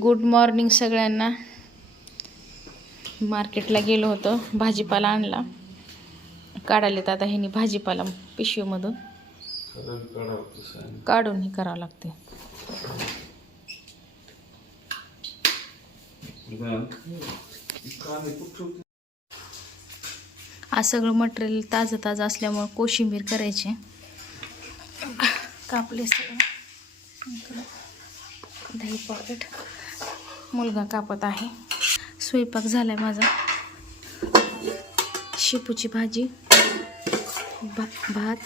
Good morning सगळ्यांना. मार्केटला गेलो होतो भाजीपाला आणला. काढायला तर आता ह्यानी भाजीपाला पिशवीमधून. काढून हे करावं लागते. आज सगळं मटेरियल ताजं ताजं असल्यामुळं कोशिंबीर करायची. कापले सगळं. दही पॉकेट मुलगा कापत आहे. स्वयंपाक झाला आहे माझा. शेपूची भाजी भा भात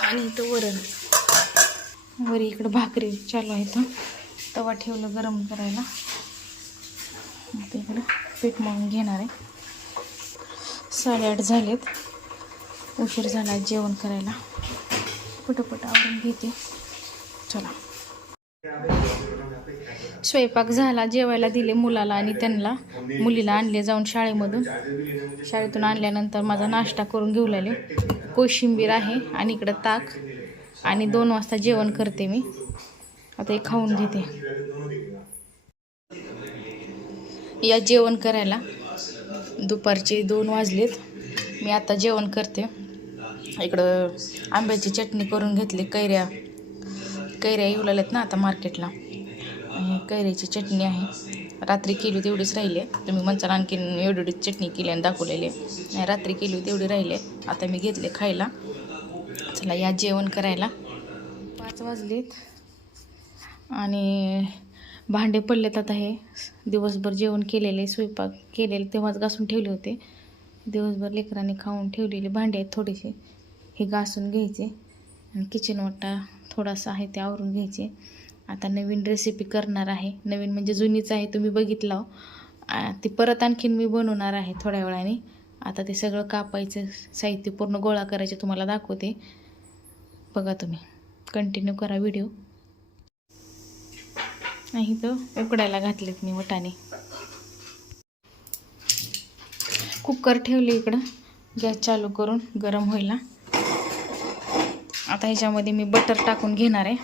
आणि इथं वरण. वरी इकडं भाकरी चालू आहे इथं. तवा ठेवलं गरम करायला. इकडं पीठ मळून घेणार आहे. साडेआठ झालेत. उशीर झाला जेवण करायला. पटपट आवरून घेते. चला. स्वयंपाक झाला जेवायला दिले मुलाला आणि त्यांना. मुलीला आणले जाऊन शाळेमधून. शाळेतून आणल्यानंतर माझा नाश्ता करून घेऊ लागले. कोशिंबीर आहे आणि इकडं ताक आणि दोन वाजता जेवण करते मी. आता हे खाऊन घेते. या जेवण करायला. दुपारचे दोन वाजलेत. मी आता जेवण करते. इकडं आंब्याची चटणी करून घेतली. कैऱ्या कैऱ्या येऊ लागल्यात ना आता मार्केटला आणि कैऱ्याची चटणी आहे. रात्री केली तेवढीच राहिली. आहे तुम्ही म्हणसाल आणखीन एवढी चटणी केली आणि दाखवलेली. आहे रात्री केली तेवढी राहिली. आहे आता मी घेतले खायला. चला या जेवण करायला. पाच वाजलेत. आणि भांडे पडलेत आता हे. दिवसभर जेवण केलेले स्वयंपाक केलेले तेव्हाच घासून ठेवले होते. दिवसभर लेकरांनी खाऊन ठेवलेले भांडे आहेत थोडेसे. हे घासून घ्यायचे. आणि किचन वाटा थोडासा आहे ते आवरून घ्यायचे. आता नवीन रेसिपी करणार आहे. नवीन म्हणजे जुनीच आहे तुम्ही बघितलं. ती परत आणखीन मी बनवणार आहे थोड्या वेळाने. आता ते सगळं कापायचं साहित्य पूर्ण गोळा करायचे तुम्हाला दाखवते. बघा तुम्ही. कंटिन्यू करा व्हिडिओ नाही तर उकडायला घातलेत मी वटाने कुकर ठेवले इकडं. गॅस चालू करून गरम होईल आता ह्याच्यामध्ये मी बटर टाकून घेणार आहे.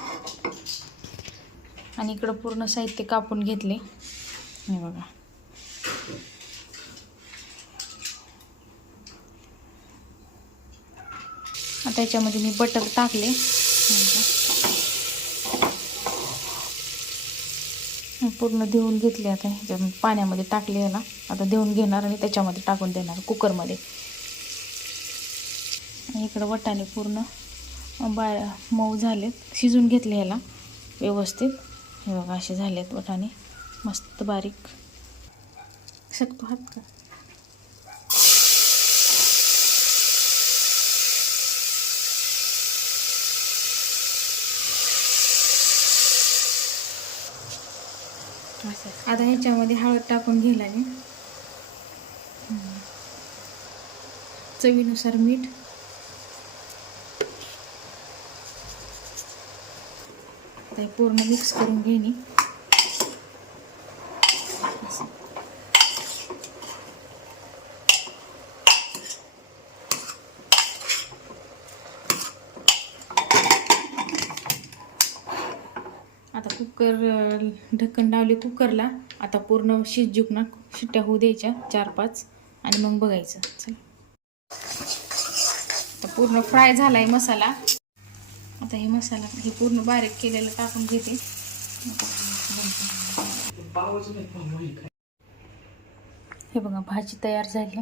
आणि इकडं पूर्ण साहित्य कापून घेतले. हे बघा. आता याच्यामध्ये मी बटर टाकले. पूर्ण देऊन घेतले आता. ह्याच्या पाण्यामध्ये टाकले ह्याला आता देऊन घेणार आणि त्याच्यामध्ये टाकून देणार कुकरमध्ये. इकडं वटाणे पूर्ण बा मऊ झालेत. शिजून घेतले ह्याला. व्यवस्थित. हे बघा असे झालेत बटाणे. मस्त बारीक. शकतो हात का? असं आता ह्याच्यामध्ये हळद टाकून घ्यायला मी चवीनुसार मीठ. आता हे पूर्ण मिक्स करून घेणे आता कुकर ढक्कन लावले कुकरला आता पूर्ण शिजूक ना शिट्ट्या होऊ द्यायच्या चार पाच. आणि मग बघायचं. चला. आता पूर्ण फ्राय झालाय मसाला. आता हे मसाला हे पूर्ण बारीक केलेलं टाकून घेते. हे बघा भाजी तयार झाली.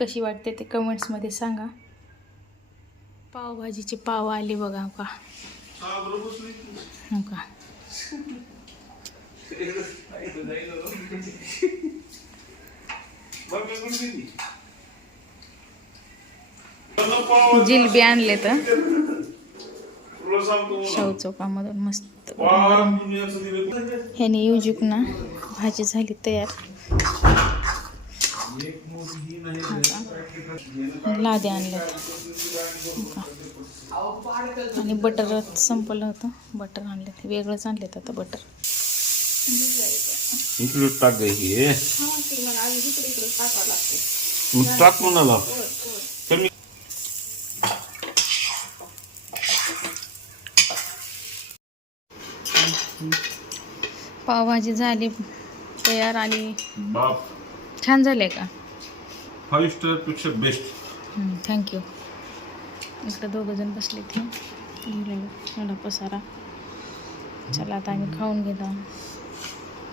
कशी वाटते ते कमेंट्समध्ये सांगा. पावभाजीचे पाव आले बघा हो का? का जिलबी आणले तर. शाहू चौकामधून मस्त ह्याने युजुक ना भाजी झाली तयार. लादे आणले. आणि बटर संपलं होतं. बटर आणले वेगळंच आणलेत आता बटर. इकडे टाक हे. टाक म्हणाला. पावभाजी झाली तयार आणि बाप. छान झाले का? फाईव्ह स्टारपेक्षा बेस्ट थँक्यू इकडं दोघं जण बसले ते पसारा. चला आता आम्ही खाऊन घेतो.